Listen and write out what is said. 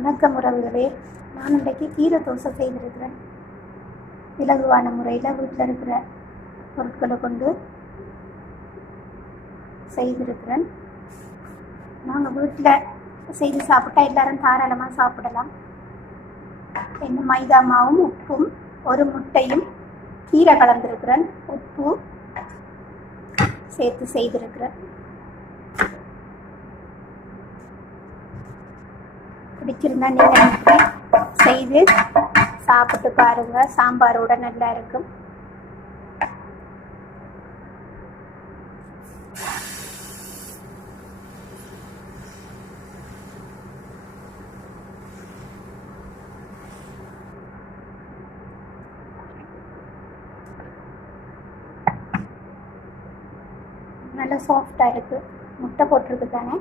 வணக்கம் உறவுகளே. நான் இன்றைக்கு கீரை தோசை செய்திருக்கிறேன். இலகுவான முறையில் வீட்டில் இருக்கிற பொருட்களை கொண்டு செய்திருக்கிறேன். நாங்கள் வீட்டில் செய்து சாப்பிட்டா எல்லாரும் தாராளமாக சாப்பிடலாம். என்ன மைதா மாவும் உப்பும் ஒரு முட்டையும் கீரை கலந்துருக்கிறேன். உப்பு சேர்த்து செய்திருக்கிறேன். பிடிச்சிருந்தா நீங்கள் செய்து சாப்பிட்டு பாருங்க. சாம்பாரோட நல்லா இருக்கும். நல்லா சாஃப்டாக இருக்குது முட்டை போட்டிருக்கு தானே